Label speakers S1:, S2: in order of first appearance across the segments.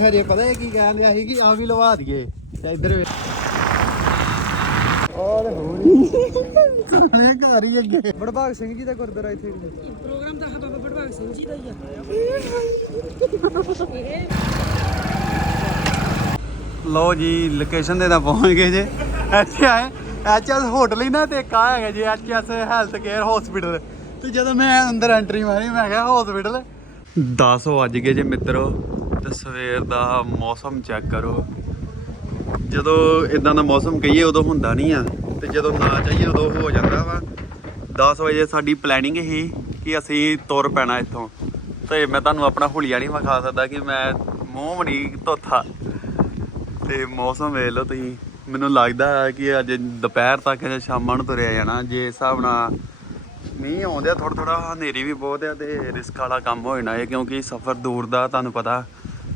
S1: ਹਰੇ ਪਤਾ ਹੈ ਕੀ ਕਹਿਣ ਦਿਆ ਸੀ ਕਿ ਆ ਵੀ ਲਵਾ ਦਈਏ ਤੇ ਇੱਧਰ ਵੇ ਔਰ ਹੋਰੀ ਸਾਲੇ ਘਰ ਹੀ ਅੱਗੇ। ਬੜਭਾਗ ਸਿੰਘ ਜੀ ਦਾ ਗੁਰਦੁਆਰਾ ਇੱਥੇ।
S2: ਪ੍ਰੋਗਰਾਮ ਤਾਂ ਬਾਬਾ ਬੜਭਾਗ ਸਿੰਘ ਜੀ ਦਾ ਹੀ ਆ।
S1: ਲੋ ਜੀ ਲੋਕੇਸ਼ਨ ਤੇ ਤਾਂ ਪਹੁੰਚ ਗਏ ਜੇ। ਇੱਥੇ ਆਏ ਐਚਐਸ ਹੋਟਲ ਹੀ ਨਾ ਤੇ ਕਾ ਹੈਗਾ ਜੀ ਐਚਐਸ ਹੈਲਥ ਕੇਅਰ ਹਸਪੀਟਲ ਤੇ ਜਦੋਂ ਮੈਂ ਅੰਦਰ ਐਂਟਰੀ ਮਾਰੀ ਮੈਂ ਕਿਹਾ ਹਸਪੀਟਲ 10 ਵੱਜ ਗਏ ਜੇ ਮਿੱਤਰੋ। ਤੇ ਸਵੇਰ ਦਾ ਮੌਸਮ ਚੈੱਕ ਕਰੋ। ਜਦੋਂ ਇਦਾਂ ਦਾ ਮੌਸਮ ਕਹੀਏ, ਉਦੋਂ ਹੁੰਦਾ ਨਹੀਂ ਆ। ਤੇ ਜਦੋਂ ਨਾ ਚਾਹੀਏ ਉਦੋਂ ਹੋ ਜਾਂਦਾ ਵਾ। 10 ਵਜੇ ਸਾਡੀ ਪਲੈਨਿੰਗ ਸੀ ਕਿ ਅਸੀਂ ਤੁਰ ਪੈਣਾ ਇੱਥੋਂ। ਤੇ ਮੈਂ ਤੁਹਾਨੂੰ ਆਪਣਾ ਹੁਲੀਆ ਨਹੀਂ ਵਿਖਾ ਸਕਦਾ ਕਿ ਮੈਂ ਮੂੰਹ ਵੀ ਨਹੀਂ ਧੋਤਾ। ਤੇ ਮੌਸਮ ਵੇਖ ਲਓ ਤੁਸੀਂ। ਮੈਨੂੰ ਲੱਗਦਾ ਹੈ ਕਿ ਅੱਜ ਦੁਪਹਿਰ ਤੱਕ ਜਾਂ ਸ਼ਾਮਾਂ ਨੂੰ ਤੁਰਿਆ ਜਾਣਾ। ਜੇ ਹਿਸਾਬ ਨਾਲ ਮੀਂਹ ਆਉਂਦਿਆ ਥੋੜਾ ਥੋੜਾ ਹਨੇਰੀ ਵੀ ਬਹੁਤ ਆ ਤੇ ਰਿਸਕ ਵਾਲਾ ਕੰਮ ਹੋ ਜਾਣਾ ਹੈ ਕਿਉਂਕਿ ਸਫ਼ਰ ਦੂਰ ਦਾ, ਤੁਹਾਨੂੰ ਪਤਾ।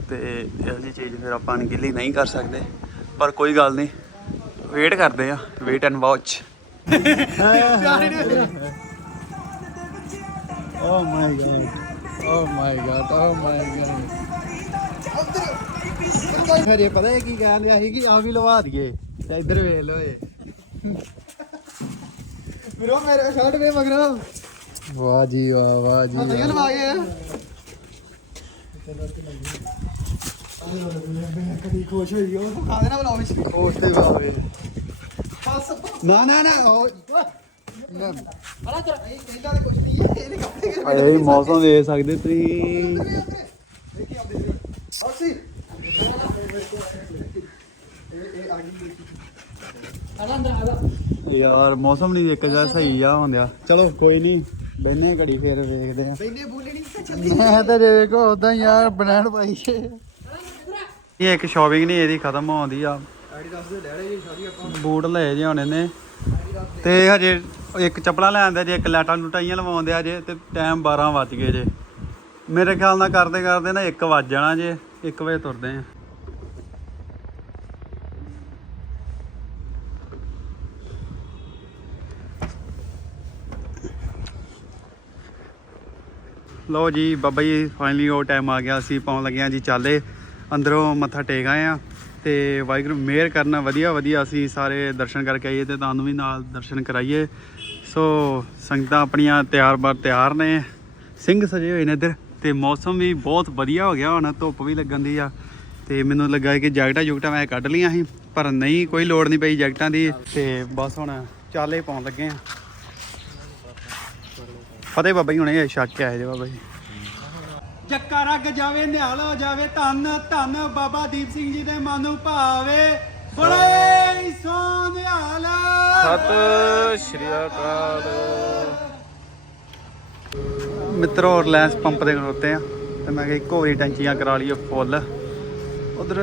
S1: ਤੇ ਇਹੋ ਜਿਹੀ ਚੀਜ਼ ਫਿਰ ਆਪਾਂ ਅਣਗਿਲੀ ਨਹੀਂ ਕਰ ਸਕਦੇ। ਪਰ ਕੋਈ ਗੱਲ ਨਹੀਂ ਵੇਟ ਕਰਦੇ ਆ wait and watch oh my god oh my god oh my god ਫਿਰ ਇਹ ਪਤਾ ਕੀ ਕਹਿਣ ਰਿਹਾ ਸੀ ਕਿ ਆ ਵੀ ਲਵਾ ਦਈਏ ਤੇ ਇੱਧਰ ਵੇਖ ਲੋ ਏ ਵੀਰੋ ਮੇਰੇ ਸ਼ਰਟ ਵੇ ਮਗਰੋ। ਵਾਹ ਜੀ ਵਾਹ ਵਾਹ ਜੀ ਹਾਂ ਲਵਾ ਗਏ ਕਦੀ ਖੁਸ਼ ਹੋਈ ਉਹ ਖਾ ਦੇਣਾ ਬਲਾਉ ਵਿੱਚ ਖੁਸ਼ ਤੇ ਬਾਵੇ ਨਾ ਨਾ ਨਾ ਉਹ ਨਾ
S2: ਬੜਾ ਚਲ
S1: ਇਹ ਕਹਿੰਦਾ ਤੇ ਕੁਝ ਨਹੀਂ ਹੈ ਇਹਦੇ ਕੱਪੜੇ ਅਰੇ ਮੌਸਮ ਦੇਖ ਸਕਦੇ ਤੁਸੀਂ। ਔਸੀ
S2: ਆਲਾ ਅੰਦਰ ਆਲਾ
S1: ਯਾਰ ਮੌਸਮ ਨਹੀਂ ਇੱਕ ਜਿਹਾ ਸਹੀ ਆ ਹੁੰਦਿਆ। ਚਲੋ ਕੋਈ ਨਹੀਂ। ਬੈਨੇ ਘੜੀ ਫੇਰ ਵੇਖਦੇ ਆ। ਬੈਨੇ ਬੋਲਣੀ ਮੈਂ ਤਾਂ ਦੇਖੋ ਉਦਾਂ ਯਾਰ ਬਨਾਨ ਪਾਈ। ਛੇ ਇਹ ਇੱਕ ਸ਼ਾਪਿੰਗ ਨਹੀਂ ਇਹਦੀ ਖਤਮ ਹੋਉਂਦੀ ਆ। ਬੂਟ ਲਏ ਜੇ ਹੋਣੇ ਨੇ ਤੇ ਹਜੇ ਇੱਕ ਚੱਪਲਾਂ ਲੈਣ ਦੇ ਜੇ ਇੱਕ ਲੈਟਾਂ ਲੁਟਾਈਆਂ ਲਵਾਉਂਦੇ ਆ ਜੇ ਤੇ ਟਾਈਮ 12 ਵੱਜ ਗਏ ਜੇ। ਮੇਰੇ ਖਿਆਲ ਨਾਲ ਕਰਦੇ ਕਰਦੇ ਨਾ 1 ਵੱਜ ਜਾਣਾ ਜੇ 1 ਵਜੇ ਤੁਰਦੇ ਆ। ਲਓ ਜੀ ਬਾਬਾ ਜੀ ਫਾਈਨਲੀ ਉਹ ਟਾਈਮ ਆ ਗਿਆ ਅਸੀਂ ਪਾਉਣ ਲੱਗੇ ਹਾਂ ਜੀ ਚਾਲੇ। ਅੰਦਰੋਂ ਮੱਥਾ ਟੇਕ ਆਏ ਆ ਤੇ ਵਾਹਿਗੁਰੂ ਮਿਹਰ ਕਰਨਾ, ਵਧੀਆ ਵਧੀਆ ਅਸੀਂ ਸਾਰੇ ਦਰਸ਼ਨ ਕਰਕੇ ਆਈਏ ਤੇ ਤੁਹਾਨੂੰ ਵੀ ਨਾਲ ਦਰਸ਼ਨ ਕਰਾਈਏ। ਸੋ ਸੰਗਤਾਂ ਆਪਣੀਆਂ ਤਿਆਰ ਬਾਰ ਤਿਆਰ ਨੇ, ਸਿੰਘ ਸਜੇ ਹੋਏ ਨੇ ਇੱਧਰ ਤੇ ਮੌਸਮ ਵੀ ਬਹੁਤ ਵਧੀਆ ਹੋ ਗਿਆ, ਹੁਣ ਧੁੱਪ ਵੀ ਲੱਗਣ ਦੀ ਆ ਤੇ ਮੈਨੂੰ ਲੱਗਾ ਕਿ ਜੈਕਟਾਂ ਜੁਕਟਾਂ ਮੈਂ ਕੱਢ ਲਈਆਂ ਸੀ, ਪਰ ਨਹੀਂ, ਕੋਈ ਲੋੜ ਨਹੀਂ ਪਈ ਜੈਕਟਾਂ ਦੀ ਤੇ ਬਸ ਹੁਣ ਚਾਲੇ ਪਾਉਣ ਲੱਗੇ ਆ ਫਤਿਹ ਬਾਬਾ ਜੀ, ਹੁਣੇ ਛੱਕ ਕੇ ਆਏ ਜੇ ਬਾਬਾ ਜੀ। ਜੱਕਾ ਰੱਗ ਜਾਵੇ ਨਿਹਾਲ ਹੋ ਜਾਵੇ ਧੰਨ ਧੰਨ ਬਾਬਾ ਦੀਪ ਸਿੰਘ ਜੀ ਦੇ ਮਨ ਨੂੰ ਭਾਵੇ। ਬੜੇ ਸੋਨਿਹਾਲ
S3: ਸਤਿ ਸ਼੍ਰੀ ਅਕਾਲ।
S1: ਮਿੱਤਰੋ ਰਿਲਾਇੰਸ ਪੰਪ ਦੇ ਖੜੋਤੇ ਆ ਤੇ ਮੈਂ ਕਿਹਾ ਇੱਕੋ ਵਾਰੀ ਟੈਂਕੀਆਂ ਕਰਾ ਲਈਏ ਫੁੱਲ। ਉਧਰ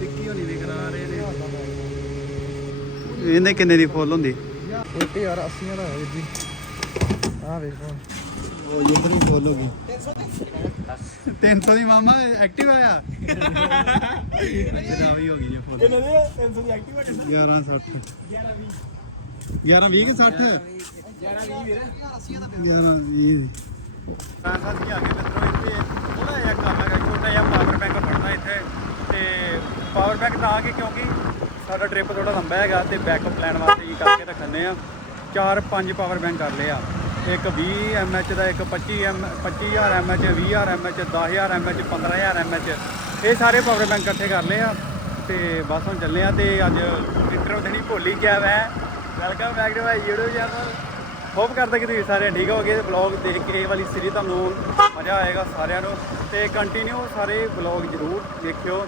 S1: ਵਿੱਕੀ ਹੋਣੀ ਵੀ ਕਰਾ ਰਹੇ ਨੇ। ਇਹਨੇ ਕਿੰਨੇ ਦੀ ਫੁੱਲ ਹੁੰਦੀ?
S3: ਇੱਕ ਯਾਰ 80 ਦਾ ਹੈ ਜੀ। ਆ ਵੇਖੋ
S1: ਉਹ ਹੋ 300 ਦੀ ਮਾਮਾ ਐਕਟਿਵ ਆਇਆ ਜਰਾ ਵੀ ਹੋ ਗਈ ਜੇ ਫੁੱਲ।
S3: ਕਿੰਨੇ ਦੇ 300 ਦੀ ਐਕਟਿਵਾ
S1: 11 60 11 20 ਕਿ 60 11 20 ਸਾਂਸਾ ਸੀ ਆ ਕੇ ਮਿੱਤਰੋ ਇੱਥੇ। ਥੋੜਾ ਜਿਹਾ ਕੰਮ ਹੈਗਾ ਛੋਟਾ ਜਿਹਾ ਪਾਵਰ ਬੈਂਕ ਫੜਨਾ ਇੱਥੇ। ਤੇ ਪਾਵਰ ਬੈਂਕ ਤਾਂ ਆ ਕੇ ਕਿਉਂਕਿ ਸਾਡਾ ਟ੍ਰਿਪ ਥੋੜਾ ਲੰਬਾ ਹੈਗਾ ਤੇ ਬੈਕਅਪ ਪਲਾਨ ਵਾਸਤੇ ਕੀ ਕਰਕੇ ਰੱਖਣੇ ਆ। ਚਾਰ ਪੰਜ ਪਾਵਰ ਬੈਂਕ ਕਰ ਲਏ ਆ। ਇੱਕ 20 ਐਮਐਚ ਦਾ, ਇੱਕ 25 M 25000 M H 20000 M H 10000 M H 15000 M H ਇਹ ਸਾਰੇ ਪਾਵਰ ਬੈਂਕ ਇਕੱਠੇ ਕਰ ਲਏ ਆ ਤੇ ਬਸ ਹੁਣ ਚੱਲੇ ਆ ਤੇ ਅੱਜ ਇੰਟਰਵਿਊ ਦੇਣੀ ਭੁੱਲ ਹੀ। ਗਿਆ ਮੈਂ welcome back to my YouTube channel hope ਕਰਦਾ ਕਿ ਤੁਸੀਂ ਸਾਰੇ ਠੀਕ ਹੋਗੇ ਤੇ ਬਲੌਗ ਦੇਖ ਕੇ ਇਹ ਵਾਲੀ ਸੀਰੀਜ਼ ਤੁਹਾਨੂੰ ਮਜ਼ਾ ਆਏਗਾ ਸਾਰਿਆਂ ਨੂੰ। ਤੇ ਕੰਟੀਨਿਊ ਸਾਰੇ ਬਲੌਗ ਜ਼ਰੂਰ ਦੇਖਿਓ।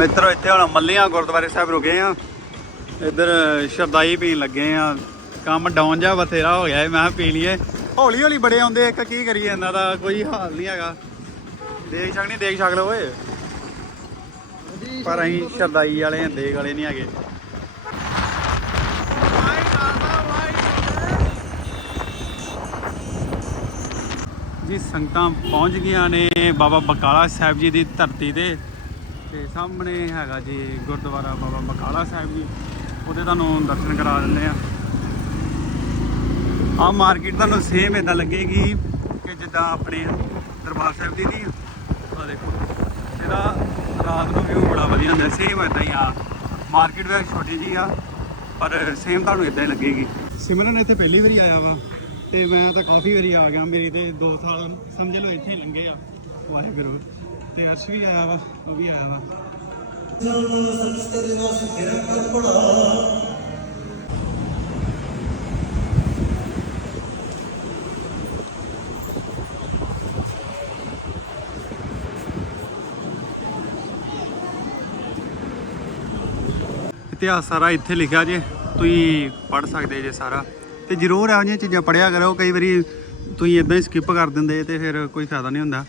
S1: ਮਿੱਤਰੋ, ਇੱਥੇ ਹੁਣ ਮੱਲੀਆਂ ਗੁਰਦੁਆਰੇ ਸਾਹਿਬ ਰੁਕੇ ਆ। ਇੱਧਰ ਸ਼ਰਦਾਈ ਪੀਣ ਲੱਗੇ ਆ। ਕੰਮ ਡਾਊਨ ਜਾ ਬਥੇਰਾ ਹੋ ਗਿਆ ਮੈਂ ਕਿਹਾ ਪੀ ਲਈਏ। ਹੌਲੀ ਹੌਲੀ ਬੜੇ ਆਉਂਦੇ ਇੱਕ ਕੀ ਕਰੀਏ, ਇਹਨਾਂ ਦਾ ਕੋਈ ਹਾਲ ਨਹੀਂ ਹੈਗਾ। ਦੇਖ ਸਕਣੀ ਦੇਖ ਸਕ ਲਓ ਓਏ। ਪਰ ਅਸੀਂ ਸ਼ਰਦਾਈ ਵਾਲੇ ਦੇਖ ਵਾਲੇ ਨਹੀਂ ਹੈਗੇ। ਜੀ, ਸੰਗਤਾਂ ਪਹੁੰਚ ਗਈਆਂ ਨੇ ਬਾਬਾ ਬਕਾਲਾ ਸਾਹਿਬ ਜੀ ਦੀ ਧਰਤੀ ਤੇ। ਤੇ ਸਾਹਮਣੇ ਹੈਗਾ ਜੀ ਗੁਰਦੁਆਰਾ ਬਾਬਾ ਬਕਾਲਾ ਸਾਹਿਬ ਜੀ। ਉਹਦੇ ਤੁਹਾਨੂੰ ਦਰਸ਼ਨ ਕਰਾ ਦਿੰਦੇ ਆ। ਆ ਮਾਰਕੀਟ ਤੁਹਾਨੂੰ ਸੇਮ ਇਦਾਂ ਲੱਗੇਗੀ ਕਿ ਜਿੱਦਾਂ ਆਪਣੇ ਦਰਬਾਰ ਸਾਹਿਬ ਦੀ ਨਹੀਂ ਆ। ਦੇਖੋ, ਇਹਦਾ ਰਾਤ ਨੂੰ ਵਿਊ ਬੜਾ ਵਧੀਆ ਹੁੰਦਾ। ਸੇਮ ਇਦਾਂ ਹੀ ਆ। ਮਾਰਕੀਟ ਵੀ ਛੋਟੀ ਜੀ ਆ, ਪਰ ਸੇਮ ਤੁਹਾਨੂੰ ਇਦਾਂ ਹੀ ਲੱਗੇਗੀ। ਸਿਮਰਨ ਇੱਥੇ ਪਹਿਲੀ ਵਾਰੀ ਆਇਆ ਵਾ ਤੇ ਮੈਂ ਤਾਂ ਕਾਫੀ ਵਾਰੀ ਆ ਗਿਆ। ਮੇਰੀ ਤੇ 2 ਸਾਲ ਸਮਝ ਲਓ ਇੱਥੇ ਹੀ ਲੰਘੇ ਆ। ਵਾਹਿਗੁਰੂ। ਤੇ ਅਰਸ਼ ਵੀ ਆਇਆ ਵਾ, ਉਹ ਵੀ ਆਇਆ ਵਾ। ਇਤਿਹਾਸ ਸਾਰਾ ਇੱਥੇ ਲਿਖਿਆ ਜੇ, ਤੁਸੀਂ ਪੜ੍ਹ ਸਕਦੇ ਜੇ ਸਾਰਾ। ਤੇ ਜ਼ਰੂਰ ਇਹੋ ਜਿਹੀਆਂ ਚੀਜ਼ਾਂ ਪੜ੍ਹਿਆ ਕਰੋ, ਕਈ ਵਾਰੀ ਤੁਸੀਂ ਇਦਾਂ ਹੀ ਸਕਿਪ ਕਰ ਦਿੰਦੇ ਤੇ ਫਿਰ ਕੋਈ ਫਾਇਦਾ ਨਹੀਂ ਹੁੰਦਾ।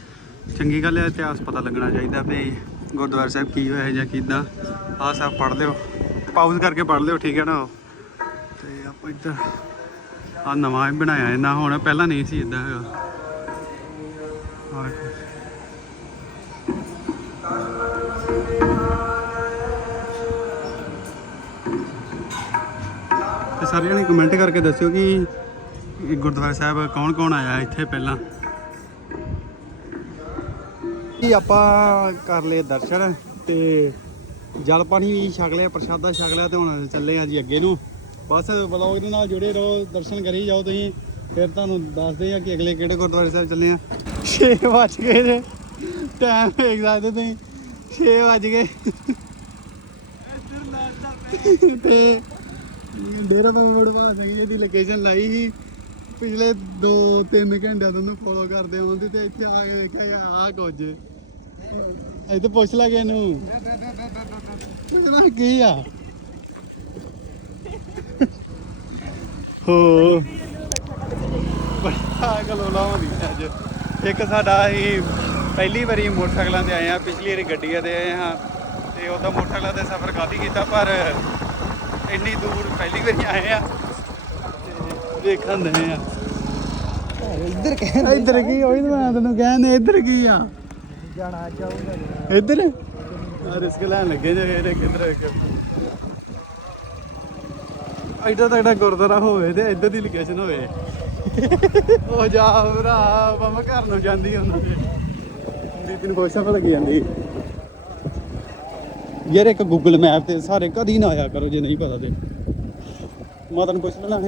S1: ਚੰਗੀ ਗੱਲ ਹੈ, ਇਤਿਹਾਸ ਪਤਾ ਲੱਗਣਾ ਚਾਹੀਦਾ ਵੀ ਗੁਰਦੁਆਰਾ ਸਾਹਿਬ ਕੀ ਹੋਇਆ ਜਾਂ ਕਿੱਦਾਂ। ਆਹ ਸਭ ਪੜ੍ਹ ਲਿਓ। ਪਾਊਜ਼ ਕਰਕੇ ਪੜ੍ਹ ਲਿਓ, ਠੀਕ ਹੈ ਨਾ? ਤੇ ਆਪਾਂ ਇੱਧਰ ਆ ਨਵਾਂ ਹੀ ਬਣਾਇਆ ਇਹਨਾਂ ਹੁਣ, ਪਹਿਲਾਂ ਨਹੀਂ ਸੀ ਇਦਾਂ ਹੈਗਾ। ਆਹ ਦੇਖੋ। ਤੇ ਸਾਰੇ ਜਣੇ ਕਮੈਂਟ ਕਰਕੇ ਦੱਸਿਓ ਕਿ ਗੁਰਦੁਆਰਾ ਸਾਹਿਬ ਕੌਣ ਕੌਣ ਆਇਆ ਇੱਥੇ ਪਹਿਲਾਂ। ਜੀ, ਆਪਾਂ ਕਰ ਲਏ ਦਰਸ਼ਨ ਤੇ ਜਲ ਪਾਣੀ ਵੀ ਛਕ ਲਿਆ, ਪ੍ਰਸ਼ਾਦਾ ਛਕ ਲਿਆ ਤੇ ਹੁਣ ਚੱਲੇ ਆ ਜੀ ਅੱਗੇ ਨੂੰ। ਬਸ ਵਲੌਗ ਦੇ ਨਾਲ ਜੁੜੇ ਰਹੋ, ਦਰਸ਼ਨ ਕਰੀ ਜਾਓ ਤੁਸੀਂ। ਫਿਰ ਤੁਹਾਨੂੰ ਦੱਸਦੇ ਆ ਕਿ ਅਗਲੇ ਕਿਹੜੇ ਗੁਰਦੁਆਰੇ ਸਾਹਿਬ ਚੱਲੇ ਆ। 6 ਵਜ ਗਏ ਜੇ ਟਾਈਮ ਵੇਖ ਸਕਦੇ ਤੁਸੀਂ। 6 ਵਜ ਗਏ। ਤੇ ਡੇਰਾ ਤੋਂ ਵੜਵਾ ਸਿੰਘ ਜੀ ਲੋਕੇਸ਼ਨ ਲਾਈ ਸੀ। ਪਿਛਲੇ 2-3 ਘੰਟਿਆਂ ਤੋਂ ਉਹਨੂੰ ਫੋਲੋ ਕਰਦੇ ਆਉਂਦੇ ਤੇ ਇੱਥੇ ਆ ਕੇ ਦੇਖਿਆ ਆ ਕੁਝ। ਇੱਥੇ ਪੁੱਛ ਲਾ ਕੇ ਇਹਨੂੰ ਇਹਦਾ ਕੀ ਆ? ਹੋ ਬੜਾ ਗਲੋਲਾ ਹੁੰਦੀ ਅੱਜ। ਇੱਕ ਸਾਡਾ ਅਸੀਂ ਪਹਿਲੀ ਵਾਰੀ ਮੋਟਰਸਾਈਕਲਾਂ ਤੇ ਆਏ ਆ ਪਿਛਲੀ ਵਾਰੀ ਗੱਡੀਆਂ ਤੇ ਆਏ ਹਾਂ। ਤੇ ਉਹਦਾ ਮੋਟਰਸਾਈਕਲਾਂ ਤੇ ਸਫ਼ਰ ਕਾਫੀ ਕੀਤਾ ਪਰ ਇੰਨੀ ਦੂਰ ਪਹਿਲੀ ਵਾਰੀ ਆਏ ਆ ਤੇ ਵੇਖਣ ਦੇ ਆ
S3: ਇੱਧਰ ਕਹਿੰਦੇ
S1: ਇੱਧਰ ਕੀ? ਹੋਈ ਮੈਂ ਤੈਨੂੰ ਕਹਿੰਦੇ ਇੱਧਰ ਕੀ ਆ?
S3: ਜਾਣਾ ਚਾਹੂੰਗਾ
S1: ਇੱਧਰ? ਆ ਰਿਸਕ ਲੈਣ ਲੱਗੇ ਜੇ ਇਹਦੇ ਕਿੱਧਰ ਇੱਕ। ਐਡਾ ਤੱਕੜਾ ਗੁਰਦੁਆਰਾ ਹੋਵੇ ਤੇ ਇੱਧਰ ਦੀ ਲੋਕੇਸ਼ਨ ਹੋਵੇ। ਉਹ ਜਾ ਭਰਾ ਮਮਾ ਘਰ ਨੂੰ ਜਾਂਦੀ ਉਹਨਾਂ ਦੇ। ਬੀਬੀ ਨੂੰ ਖੁਸ਼ ਲੱਗ ਜਾਂਦੀ। ਯਾਰ ਇੱਕ ਗੂਗਲ ਮੈਪ ਤੇ ਸਾਰੇ ਕਦੀ ਨਾ ਆਇਆ ਕਰੋ ਜੇ ਨਹੀਂ ਪਤਾ ਤੇ। ਮਾਤਾ ਨੂੰ ਪੁੱਛ ਲੈਣਾ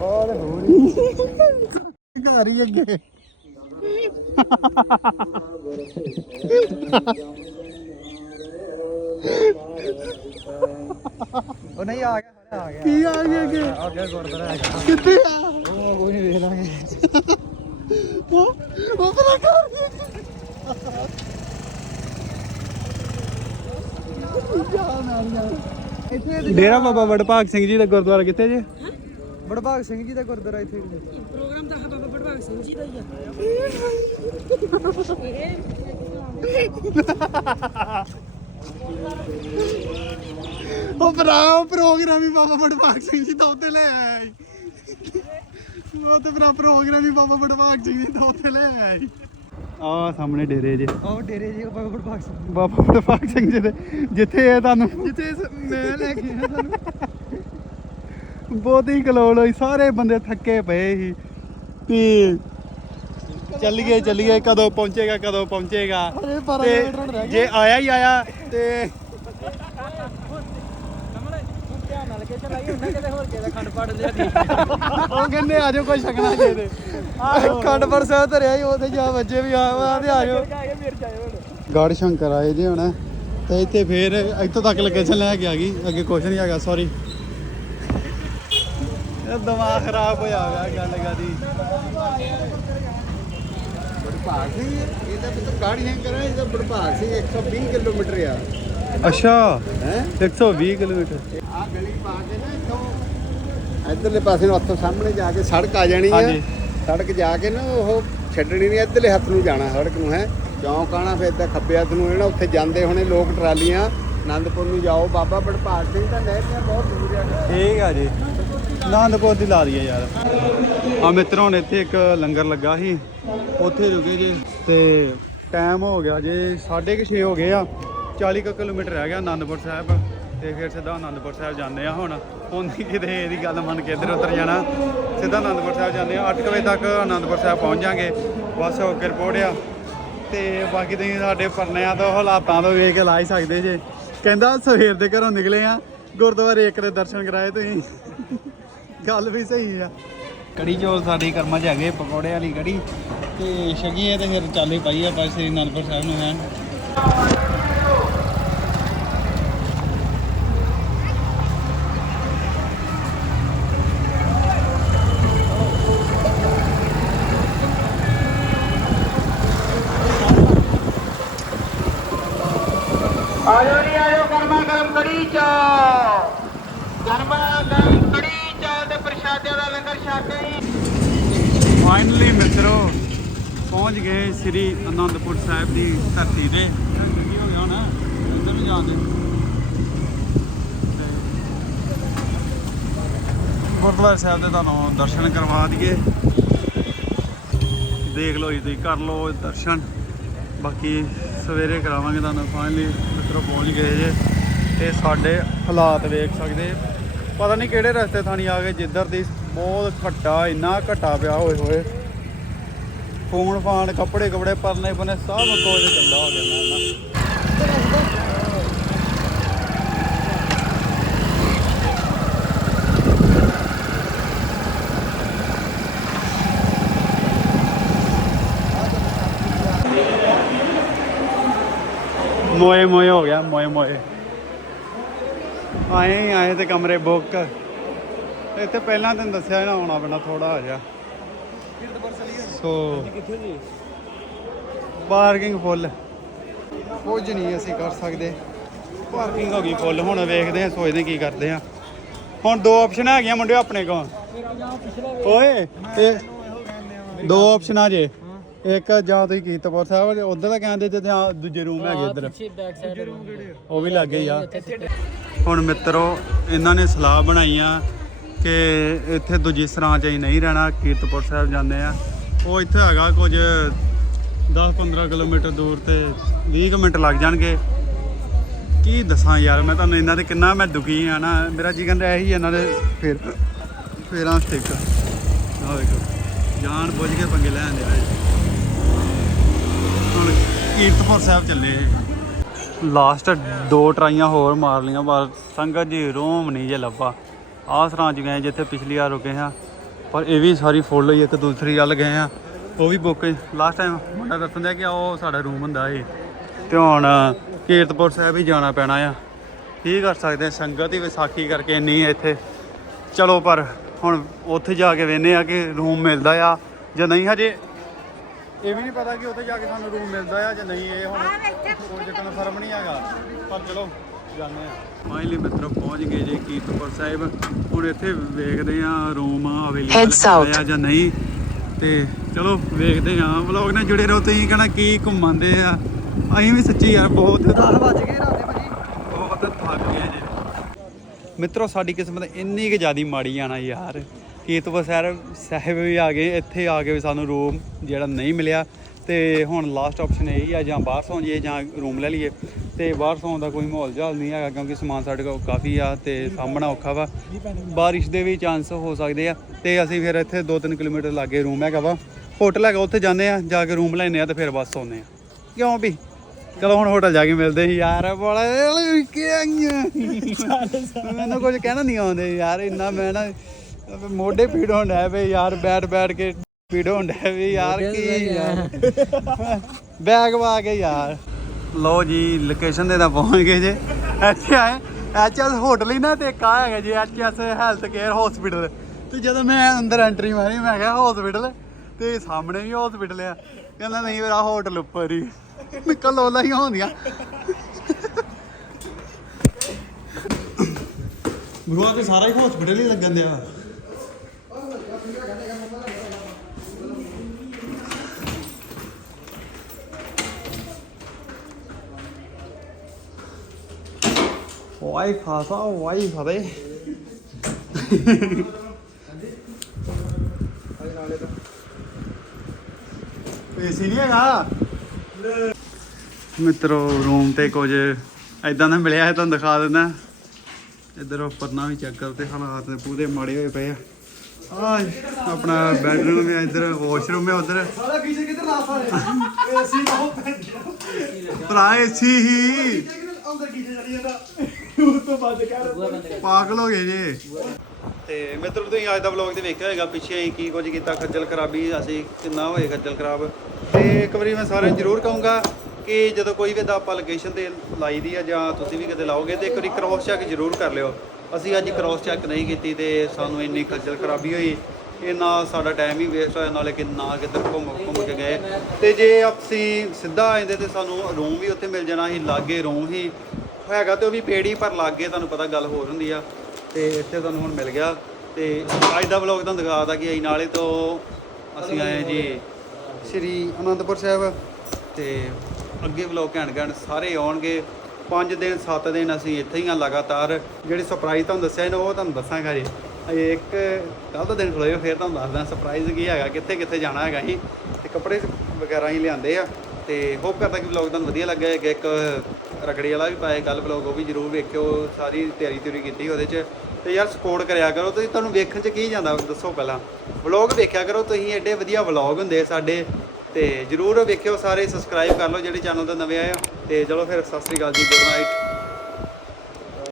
S3: ਉਹ ਤੇ ਹੋਰ ਹੀ
S1: ਘਰ ਹੀ ਅੱਗੇ
S3: ਉਹ ਨਹੀਂ ਆ ਗਿਆ ਆ ਗਿਆ
S1: ਕੀ ਆ ਗਿਆ ਅੱਗੇ
S3: ਆ ਗਿਆ ਗੁਰਦੁਆਰਾ ਹੈਗਾ
S1: ਕਿੱਥੇ ਆ?
S3: ਉਹ ਕੋਈ ਨਹੀਂ ਵੇਖ ਲਾਂਗੇ।
S1: ਉਹ ਉਹ ਪਤਾ ਕਰ ਡੇਰਾ ਬਾਬਾ ਵਡਭਾਗ ਸਿੰਘ ਜੀ ਦਾ ਗੁਰਦੁਆਰਾ ਕਿੱਥੇ ਜੇ?
S3: ਬੜਭਾਗ ਸਿੰਘ ਜੀ ਦਾ ਗੁਰਦੁਆਰਾ ਇੱਥੇ।
S2: ਪ੍ਰੋਗਰਾਮ ਤਾਂ ਬੜਵਾਗ ਦਾ ਹੀ ਆ
S1: ਉਹ ਭਰਾ ਉਹ ਪ੍ਰੋਗਰਾਮ ਹੀ ਬਾਬਾ ਵਡਭਾਗ ਸਿੰਘ ਜੀ ਦਾ ਉੱਤੇ ਲੈ ਆਇਆ। ਉਹ ਤੇ ਭਰਾ ਪ੍ਰੋਗਰਾਮ ਹੀ ਬਾਬਾ ਵਡਭਾਗ ਸਿੰਘ ਜੀ ਦਾ ਉੱਤੇ ਲੈ ਆਇਆ। ਆ ਸਾਹਮਣੇ ਡੇਰੇ ਜੇ।
S3: ਉਹ ਡੇਰੇ ਜੀ ਬਾਬਾ ਬੜਭਾਗ ਸਿੰਘ
S1: ਬਾਬਾ ਵਡਭਾਗ ਸਿੰਘ ਜੀ ਦੇ। ਜਿੱਥੇ ਇਹ ਤੁਹਾਨੂੰ
S3: ਜਿੱਥੇ ਮੈਂ ਲੈ ਕੇ ਆਇਆ ਤੁਹਾਨੂੰ।
S1: ਬਹੁਤ ਹੀ ਕਲੋਲ ਹੋਈ ਸਾਰੇ ਬੰਦੇ ਥੱਕੇ ਪਏ ਸੀ। ਤੇ ਚੱਲੀਏ ਚੱਲੀਏ ਕਦੋਂ ਪਹੁੰਚੇਗਾ ਕਦੋਂ ਪਹੁੰਚੇਗਾ।
S3: ਅਰੇ 12
S1: ਤੇ
S3: ਕਿਲੋਮੀਟਰ ਰਹਿ
S1: ਜੇ ਆਇਆ ਹੀ ਆਇਆ ਤੇ
S3: ਧਿਆਨ ਨਾਲ ਕੇ ਚਲਾਈ ਹੁੰਦਾ ਕਿਤੇ ਹੋਰ ਕਿਤੇ ਖੰਡ ਪੜ ਲਿਆ
S1: ਉਹ ਕਹਿੰਦੇ ਆਜੋ ਕੋਈ ਛਕਣਾ ਜੇ ਦੇ
S3: ਖੰਡ ਪੜ ਸਾਹਿਬ ਧਰਿਆ ਹੀ ਉਹਦੇ ਜਾ ਬੱਚੇ ਵੀ ਆ ਵਾ ਤੇ ਆਇਓ
S1: ਗਾੜ ਸ਼ੰਕਰ ਆਏ ਜੀ ਹੁਣ। ਤੇ ਇੱਥੇ ਫੇਰ ਇੱਥੋਂ ਤੱਕ ਲੋਕੇਸ਼ਨ ਲੈ ਕੇ ਆ ਗਈ। ਅੱਗੇ ਕੁਛ ਨਹੀਂ ਹੈਗਾ ਸੌਰੀ ਇਹ ਦਿਮਾਗ ਖਰਾਬ ਹੋਇਆ ਗੱਲ ਗਾਦੀ।
S4: ਬੜਭਾਗ ਸਿੰਘ ਇਹ ਤਾਂ ਮਤਲਬ ਗਾੜੀ ਹੈ ਕਰਾਂ ਇਹ ਤਾਂ ਬੜਭਾਗ ਸਿੰਘ 120 ਕਿਲੋਮੀਟਰ ਆ।
S1: ਅੱਛਾ
S4: ਹੈ?
S1: 120 ਕਿਲੋਮੀਟਰ।
S4: ਆ ਗਲੀ ਪਾ ਕੇ ਨਾ ਇੱਥੋਂ ਇਧਰਲੇ ਪਾਸੇ ਨੂੰ ਉੱਥੋਂ ਸਾਹਮਣੇ ਜਾ ਕੇ ਸੜਕ ਆ ਜਾਣੀ ਆ। ਸੜਕ ਜਾ ਕੇ ਨਾ ਉਹ ਛੱਡਣੀ ਨਹੀਂ ਇਧਰਲੇ ਹੱਥ ਨੂੰ ਜਾਣਾ ਸੜਕ ਨੂੰ ਹੈ। ਚੌਂਕ ਆਣਾ ਫਿਰ ਇੱਦਾਂ ਖੱਬੇ ਹੱਥ ਨੂੰ ਨਾ ਉੱਥੇ ਜਾਂਦੇ ਹੋਣੇ ਲੋਕ ਟਰਾਲੀਆਂ। ਆਨੰਦਪੁਰ ਨੂੰ ਜਾਓ ਬਾਬਾ ਬੜਭਾਗ ਸਿੰਘ ਦਾ ਨਹਿਰ ਦੀਆਂ ਬਹੁਤ ਦੂਰ ਆ।
S1: ਠੀਕ ਆ ਜੀ। ਆਨੰਦਪੁਰ ਦੀ ਲਾ ਦਈਏ ਯਾਰ। ਆ ਮਿੱਤਰੋਂ ਨੇ ਇੱਥੇ ਇੱਕ ਲੰਗਰ ਲੱਗਾ ਸੀ। ਉੱਥੇ ਰੁਕੇ ਜੇ। ਤੇ ਟਾਈਮ ਹੋ ਗਿਆ ਜੇ 6:30 ਹੋ ਗਏ ਆ। 40 ਕੁ ਕਿਲੋਮੀਟਰ ਰਹਿ ਗਿਆ ਆਨੰਦਪੁਰ ਸਾਹਿਬ। ਤੇ ਫਿਰ ਸਿੱਧਾ ਆਨੰਦਪੁਰ ਸਾਹਿਬ ਜਾਂਦੇ ਆ ਹੁਣ। ਹੁਣ ਨਹੀਂ ਕਿਤੇ ਇਹਦੀ ਗੱਲ ਮੰਨ ਕੇ ਇੱਧਰ ਉੱਧਰ ਜਾਣਾ। ਸਿੱਧਾ ਆਨੰਦਪੁਰ ਸਾਹਿਬ ਜਾਂਦੇ ਆ। 8 ਵਜੇ ਤੱਕ ਆਨੰਦਪੁਰ ਸਾਹਿਬ ਪਹੁੰਚ ਜਾਾਂਗੇ। ਬਸ ਹੋ ਕੇ ਰਿਪੋਰਟ ਆ। ਤੇ ਬਾਕੀ ਤੁਸੀਂ ਸਾਡੇ ਪਰਨਿਆਂ ਤੋਂ ਹਾਲਾਤਾਂ ਤੋਂ ਵੇਖ ਕੇ ਲਾ ਹੀ ਸਕਦੇ ਜੇ। ਕਹਿੰਦਾ ਸਵੇਰ ਦੇ ਘਰੋਂ ਨਿਕਲੇ ਆ। ਗੁਰਦੁਆਰੇ ਇੱਕ ਦੇ ਦਰਸ਼ਨ ਕਰਾਏ ਤੁਸੀਂ। ਗੱਲ ਵੀ ਸਹੀ ਆ। ਕੜੀ ਚੌਲ ਸਾਡੀ ਕਰਮਾਂ 'ਚ ਹੈਗੇ ਪਕੌੜੇ ਵਾਲੀ ਕੜੀ। ਤੇ ਛਕੀਏ ਤੇ ਫਿਰ ਚਾਲੇ ਪਾਈਏ ਆਪਾਂ ਸ੍ਰੀ ਅਨੰਦਪੁਰ ਸਾਹਿਬ ਨੂੰ ਹੈਨ
S4: ਆਜੋ ਜੀ ਆਜੋ ਗਰਮਾ ਗਰਮ ਕੜੀ ਚਾ ਗਰਮਾ
S1: ਫਾਈਨਲੀ ਮਿੱਤਰੋ, ਪਹੁੰਚ ਗਏ ਸ੍ਰੀ ਅਨੰਦਪੁਰ ਸਾਹਿਬ ਦੀ ਧਰਤੀ ਤੇ। ਕੀ ਹੋ ਗਿਆ ਹੁਣ ਇੱਧਰ ਨੂੰ ਜਾਂਦੇ ਗੁਰਦੁਆਰਾ ਸਾਹਿਬ ਦੇ ਤੁਹਾਨੂੰ ਦਰਸ਼ਨ ਕਰਵਾ ਦਈਏ। ਦੇਖ ਲਓ ਜੀ, ਤੁਸੀਂ ਕਰ ਲਓ ਦਰਸ਼ਨ। ਬਾਕੀ ਸਵੇਰੇ ਕਰਾਵਾਂਗੇ ਤੁਹਾਨੂੰ। ਫਾਈਨਲੀ ਮਿੱਤਰੋ, ਪਹੁੰਚ ਗਏ ਜੇ। ਤੇ ਸਾਡੇ ਹਾਲਾਤ ਵੇਖ ਸਕਦੇ। ਪਤਾ ਨਹੀਂ ਕਿਹੜੇ ਰਸਤੇ ਥਾਣੀ ਆ ਗਏ, ਜਿੱਧਰ ਦੀ ਬਹੁਤ ਘੱਟਾ ਇੰਨਾ ਘੱਟਾ ਪਿਆ ਹੋਏ ਹੋਏ। ਫੋਨ ਫਾਨ ਕੱਪੜੇ ਕੱਪੜੇ ਪਰਨੇ ਬਨੇ ਸਭ ਕੁਝ ਗੰਦਾ ਹੋ ਗਿਆ ਨਾ। ਮੋਏ ਮੋਏ ਹੋ ਗਿਆ, ਮੋਏ ਮੋਏ। ਆਏ ਹੀ ਆਏ ਤੇ ਕਮਰੇ ਬੁੱਕ। ਇੱਥੇ ਪਹਿਲਾਂ ਤੈਨੂੰ ਦੱਸਿਆ ਸੀ ਨਾ ਆਉਣਾ ਪੈਣਾ ਥੋੜਾ ਆ ਜਾ ਸੋ
S3: ਕਿੱਥੇ ਜੀ
S1: ਪਾਰਕਿੰਗ ਫੁੱਲ ਕੁਝ ਨਹੀਂ ਅਸੀਂ ਕਰ ਸਕਦੇ। ਪਾਰਕਿੰਗ ਹੋ ਗਈ ਫੁੱਲ ਹੁਣ ਵੇਖਦੇ ਹਾਂ ਸੋਚਦੇ ਕੀ ਕਰਦੇ ਆ ਹੁਣ ਦੋ ਆਪਸ਼ਨ ਹੈਗੀਆਂ ਮੁੰਡਿਓ ਆਪਣੇ ਕੋਲ। ਓਏ ਇਹ ਦੋ ਆਪਸ਼ਨਾਂ ਜੇ। ਇੱਕ ਜਾਂ ਤੁਸੀਂ ਕੀਰਤਪੁਰ ਸਾਹਿਬ ਉਧਰ ਦਾ ਕਹਿੰਦੇ ਤੇ ਜਾਂ ਦੂਜੇ ਰੂਮ ਹੈਗੇ ਇੱਧਰ। ਉਹ ਵੀ ਲੱਗੇ ਆ। ਹੁਣ ਮਿੱਤਰੋ, ਇਹਨਾਂ ਨੇ ਸਲਾਹ ਬਣਾਈ ਆ ਕਿ ਇੱਥੇ ਦੂਜੀ ਸਰਾਂ ਚ ਅਸੀਂ ਨਹੀਂ ਰਹਿਣਾ, ਕੀਰਤਪੁਰ ਸਾਹਿਬ ਜਾਂਦੇ ਆ। ਉਹ ਇੱਥੇ ਹੈਗਾ ਕੁਝ 10-15 ਕਿਲੋਮੀਟਰ ਦੂਰ ਤੇ 20 ਕੁ ਮਿੰਟ ਲੱਗ ਜਾਣਗੇ। ਕੀ ਦੱਸਾਂ ਯਾਰ, ਮੈਂ ਤੁਹਾਨੂੰ ਇਹਨਾਂ ਦੇ ਕਿੰਨਾ ਮੈਂ ਦੁਖੀ ਆ ਨਾ। ਮੇਰਾ ਜੀਵਨ ਰਹਿ ਹੀ ਇਹਨਾਂ ਦੇ ਫਿਰ, ਫੇਰਾਂ ਸਟਿਕ ਆ ਵੇਖੋ, ਜਾਣ ਬੁੱਝ ਕੇ ਪੰਗੇ ਲੈਣ ਆਂਦੇ ਹੁਣ ਕੀਰਤਪੁਰ ਸਾਹਿਬ ਚੱਲੇ। ਲਾਸਟ ਦੋ ਟਰਾਈਆਂ ਹੋਰ ਮਾਰ ਲੀਆਂ ਪਰ ਸੰਗਤ ਜੀ ਰੋਮ ਨਹੀਂ ਜੇ ਲੱਭਾ। ਆਹ ਸਰਾਂ ਚ ਗਏ ਜਿੱਥੇ ਪਿਛਲੀ ਵਾਰ ਰੁਕੇ ਹਾਂ, ਪਰ ਇਹ ਵੀ ਸਾਰੀ ਫੁੱਲ ਹੋਈ, ਇੱਕ ਦੂਸਰੀ ਵੱਲ ਗਏ ਆ ਉਹ ਵੀ ਬੁੱਕ ਲਾਸਟ ਟਾਈਮ ਮੁੰਡਾ ਦੱਸਣ ਦਿਆ ਕਿ ਉਹ ਸਾਡਾ ਰੂਮ ਹੁੰਦਾ ਸੀ ਤੇ ਹੁਣ ਕੀਰਤਪੁਰ ਸਾਹਿਬ ਹੀ ਜਾਣਾ ਪੈਣਾ ਆ। ਕੀ ਕਰ ਸਕਦੇ ਸੰਗਤ ਹੀ ਵਿਸਾਖੀ ਕਰਕੇ ਨਹੀਂ ਇੱਥੇ। ਚਲੋ ਪਰ ਹੁਣ ਉੱਥੇ ਜਾ ਕੇ ਵੇਨੇ ਆ ਕਿ ਰੂਮ ਮਿਲਦਾ ਆ ਜਾਂ ਨਹੀਂ। ਹਜੇ ਇਹ ਵੀ ਨਹੀਂ ਪਤਾ ਕਿ ਉੱਥੇ ਜਾ ਕੇ ਸਾਨੂੰ ਰੂਮ ਮਿਲਦਾ ਆ ਜਾਂ ਨਹੀਂ ਇਹ ਹੁਣ ਕੋਈ ਕਨਫਰਮ ਨਹੀਂ ਹੈਗਾ। ਪਰ ਚਲੋ ਜਾਂਦੇ ਆ। ਫਾਈਨਲੀ ਮਿੱਤਰੋ ਪਹੁੰਚ ਗਏ ਜੇ ਕੀਰਤਪੁਰ ਸਾਹਿਬ। ਹੁਣ ਇੱਥੇ ਵੇਖਦੇ ਆ ਰੂਮ. ਅਵੇਲੇਬਲ ਆ ਜਾਂ ਨਹੀਂ। ਤੇ ਚਲੋ ਵੇਖਦੇ ਆ। ਵਲੌਗ ਨਾਲ ਜੁੜੇ ਰਹੋ ਤੁਸੀਂ ਕਹਣਾ ਕੀ ਘੁੰਮਣਦੇ ਆ। ਅਸੀਂ ਵੀ ਸੱਚੀ ਯਾਰ ਬਹੁਤ 10 ਵਜ ਗਏ ਰਾਤ ਦੇ ਭਾਜੀ। ਬਹੁਤ ਥੱਕ ਗਏ ਜੇ। ਮਿੱਤਰੋ ਸਾਡੀ ਕਿਸਮਤ ਇੰਨੀ ਕਿ ਜ਼ਿਆਦੀ ਮਾੜੀ ਆਣਾ ਯਾਰ। ਕੀਰਤਪੁਰ ਸਾਹਿਬ ਸਾਹਿਬ ਵੀ ਆ ਗਏ ਇੱਥੇ ਆ ਕੇ ਵੀ ਸਾਨੂੰ ਰੂਮ ਜਿਹੜਾ ਨਹੀਂ ਮਿਲਿਆ। ਤੇ ਹੁਣ ਲਾਸਟ ਆਪਸ਼ਨ ਇਹ ਹੀ ਆ ਜਾਂ ਬਾਹਰ ਸੌਂ ਜਾਈਏ ਜਾਂ ਰੂਮ ਲੈ ਲਈਏ। ਤੇ ਬਾਹਰ ਸੌਣ ਦਾ ਕੋਈ ਮਾਹੌਲ ਜਾਲ ਨਹੀਂ ਹੈਗਾ ਕਿਉਂਕਿ ਸਮਾਨ ਸਾਡੇ ਕੋਲ ਕਾਫੀ ਆ ਤੇ ਸਾਹਮਣਾ ਔਖਾ ਵਾ। ਬਾਰਿਸ਼ ਦੇ ਵੀ ਚਾਂਸ ਹੋ ਸਕਦੇ ਆ। ਤੇ ਅਸੀਂ ਫਿਰ ਇੱਥੇ 2-3 ਕਿਲੋਮੀਟਰ ਲਾਗੇ ਰੂਮ ਹੈਗਾ ਵਾ। ਹੋਟਲ ਹੈਗਾ ਉੱਥੇ ਜਾਂਦੇ ਆ ਜਾ ਕੇ ਰੂਮ ਲੈਨੇ ਆ ਤੇ ਫਿਰ ਬਸ ਸੌਂਦੇ ਆ। ਕਿਉਂ ਵੀ? ਚਲੋ ਹੁਣ ਹੋਟਲ ਜਾ ਕੇ ਮਿਲਦੇ ਸੀ। ਯਾਰ ਬੜਾ ਮੈਨੂੰ ਕੁਝ ਕਹਿਣਾ ਨਹੀਂ ਆਉਂਦੇ। ਯਾਰ ਇੰਨਾ ਮੈਂ ਨਾ ਮੋਢੇ ਪੀੜ ਹੋਣ ਡਿਆ ਪਏ ਯਾਰ ਬੈਠ ਬੈਠ ਕੇ ਪੀੜ ਹੋਣ ਡਿਆ ਵੀ ਯਾਰ ਕੀ ਯਾਰ। ਬੈਗ ਵਾ ਕੇ ਯਾਰ। ਲੋ ਜੀ ਲੋਕੇਸ਼ਨ ਤੇ ਤਾਂ ਪਹੁੰਚ ਗਏ ਜੇ। ਇੱਥੇ ਆਏ ਐਚਐਸ ਹੋਟਲ ਹੀ ਨਾ ਤੇ ਕਾ ਹੈਗਾ ਜੀ ਐਚਐਸ ਹੈਲਥ ਕੇਅਰ ਹਸਪੀਟਲ ਤੇ ਜਦੋਂ ਮੈਂ ਅੰਦਰ ਐਂਟਰੀ ਮਾਰੀ ਮੈਂ ਕਿਹਾ ਹਸਪੀਟਲ ਤੇ ਸਾਹਮਣੇ ਵੀ ਹਸਪੀਟਲ ਆ। ਕਹਿੰਦਾ ਨਹੀਂ ਮੇਰਾ ਹੋਟਲ ਉੱਪਰ ਹੀ। ਨਿਕਲ ਲੋਲਾ ਹੀ ਹੁੰਦੀਆਂ ਭਗਵਾਨ ਤੇ ਸਾਰਾ ਹੀ ਹਸਪੀਟਲ ਹੀ ਲੱਗਣ ਦਿਆ। ਵਾਈ ਖਾਸਾ ਵਾਈ ਫਦੇ ਏਸੀ ਨਹੀਂ ਹੈਗਾ ਮਿੱਤਰੋ ਰੂਮ ਤੇ ਕੁਝ ਐਦਾਂ ਦਾ ਮਿਲਿਆ ਹੈ ਤੁਹਾਨੂੰ ਦਿਖਾ ਦਿੰਦਾ। ਇੱਧਰ ਉੱਪਰ ਨਾ ਵੀ ਚੈੱਕ ਕਰੋ ਤੇ ਹਾਲਾਤ ਨੇ ਪੂਰੇ ਮਾੜੇ ਹੋਏ ਪਏ ਆ। ਆ ਆਪਣਾ ਬੈਡਰੂਮ ਹੈ ਇੱਧਰ ਵਾਸ਼ਰੂਮ ਹੈ ਉਧਰ।
S3: ਸਾਲਾ ਗੀਜ਼ਰ ਕਿੱਧਰ ਲਾ ਸਾਰੇ। ਏਸੀ ਬਹੁਤ
S1: ਭਰਾ ਏਸੀ ਹੀ
S3: ਅੰਦਰ ਜਾਂਦਾ ਉਸ ਤੋਂ ਬੰਦ ਕਰ।
S1: ਪਾਗਲ ਹੋ ਗਏ ਜੇ। ਤੇ ਮਿੱਤਰੋ ਤੁਸੀਂ ਅੱਜ ਦਾ ਵਲੌਗ ਤੇ ਵੇਖਿਆ ਹੋਵੇਗਾ ਪਿੱਛੇ ਅਸੀਂ ਕੀ ਕੁਝ ਕੀਤਾ ਖੱਜਲ ਖਰਾਬੀ ਅਸੀਂ ਕਿੰਨਾ ਹੋਏ ਖੱਜਲ ਖਰਾਬ। ਤੇ ਇੱਕ ਵਾਰੀ ਮੈਂ ਸਾਰਿਆਂ ਨੂੰ ਜ਼ਰੂਰ ਕਹੂੰਗਾ ਕਿ ਜਦੋਂ ਕੋਈ ਵੀ ਦਾ ਆਪਾਂ ਲੋਕੇਸ਼ਨ ਤੇ ਲਾਈ ਦੀ ਆ ਜਾਂ ਤੁਸੀਂ ਵੀ ਕਿਤੇ ਲਾਓਗੇ ਤੇ ਇੱਕ ਵਾਰੀ ਕ੍ਰੋਸ ਚੈੱਕ ਜ਼ਰੂਰ ਕਰ ਲਿਓ। ਅਸੀਂ ਅੱਜ ਕ੍ਰੋਸ ਚੈੱਕ ਨਹੀਂ ਕੀਤੀ ਤੇ ਸਾਨੂੰ ਇੰਨੀ ਖੱਜਲ ਖਰਾਬੀ ਹੋਈ। ਇਹ ਨਾ ਸਾਡਾ ਟਾਈਮ ਹੀ ਵੇਸਟ ਹੋਇਆ ਨਾਲੇ ਕਿ ਨਾ ਕਿੱਧਰ ਘੁੰਮ ਘੁੰਮ ਕੇ ਗਏ। ਤੇ ਜੇ ਅਸੀਂ ਸਿੱਧਾ ਆ ਜਾਂਦੇ ਤੇ ਸਾਨੂੰ ਰੂਮ ਵੀ ਉੱਥੇ ਮਿਲ ਜਾਣਾ ਸੀ ਲਾਗੇ ਰੂਮ ਹੀ ਹੈਗਾ ਤੇ ਉਹ ਵੀ ਪੇੜ ਹੀ ਪਰ ਲੱਗ ਗਏ, ਤੁਹਾਨੂੰ ਪਤਾ ਗੱਲ ਹੋਰ ਹੁੰਦੀ ਆ। ਤੇ ਇੱਥੇ ਤੁਹਾਨੂੰ ਹੁਣ ਮਿਲ ਗਿਆ। ਤੇ ਅੱਜ ਦਾ ਵਲੌਗ ਤੁਹਾਨੂੰ ਦਿਖਾਤਾ ਕਿ ਅਸੀਂ ਨਾਲੇ ਤੋਂ ਅਸੀਂ ਆਏ ਜੀ ਸ਼੍ਰੀ ਅਨੰਦਪੁਰ ਸਾਹਿਬ। ਤੇ ਅੱਗੇ ਵਲੌਗ ਘੈਂਟ ਘੈਂਟ ਸਾਰੇ ਆਉਣਗੇ। 5 ਦਿਨ 7 ਦਿਨ ਅਸੀਂ ਇੱਥੇ ਹੀ ਆ ਲਗਾਤਾਰ। ਜਿਹੜੇ ਸਰਪ੍ਰਾਈਜ਼ ਤੁਹਾਨੂੰ ਦੱਸਿਆ ਇਹਨੂੰ ਉਹ ਤੁਹਾਨੂੰ ਦੱਸਾਂਗਾ ਜੀ। ਅਜੇ ਇੱਕ ਕੱਲ ਦਾ ਦਿਨ ਖਲੋਇਓ, ਫਿਰ ਤੁਹਾਨੂੰ ਦੱਸਦਾ ਸਰਪ੍ਰਾਈਜ਼ ਕੀ ਹੈਗਾ, ਕਿੱਥੇ ਕਿੱਥੇ ਜਾਣਾ ਹੈਗਾ ਅਸੀਂ। ਤੇ ਕੱਪੜੇ ਵਗੈਰਾ ਹੀ ਲਿਆਂਦੇ ਆ। ਤੇ ਹੋਪ ਕਰਦਾ ਕਿ ਵਲੌਗ ਤੁਹਾਨੂੰ ਵਧੀਆ ਲੱਗਿਆ ਇੱਕ ਰਗੜੀ ਵਾਲਾ ਵੀ ਪਾਏ ਕੱਲ ਵਲੌਗ ਉਹ ਵੀ ਜਰੂਰ ਵੇਖਿਓ, ਸਾਰੀ ਤਿਆਰੀ ਤਿਉਰੀ ਕੀਤੀ ਉਹਦੇ 'ਚ। ਤੇ ਯਾਰ ਸਪੋਰਟ ਕਰਿਆ ਕਰੋ, ਤੁਸੀਂ ਤੁਹਾਨੂੰ ਵੇਖਣ 'ਚ ਕੀ ਜਾਂਦਾ, ਦੱਸੋ ਪਹਿਲਾਂ। ਵਲੌਗ ਦੇਖਿਆ ਕਰੋ, ਤੁਸੀਂ ਐਡੇ ਵਧੀਆ ਵਲੌਗ ਹੁੰਦੇ ਸਾਡੇ, ਤੇ ਜਰੂਰ ਵੇਖਿਓ ਸਾਰੇ ਸਬਸਕ੍ਰਾਈਬ ਕਰ ਲਓ, ਜਿਹੜੇ ਚੈਨਲ ਤੇ ਨਵੇਂ ਆਏ ਹੋ। ਤੇ ਚਲੋ ਫਿਰ, ਸਤਿ ਸ੍ਰੀ ਅਕਾਲ ਜੀ ਗੁੱਡ ਨਾਈਟ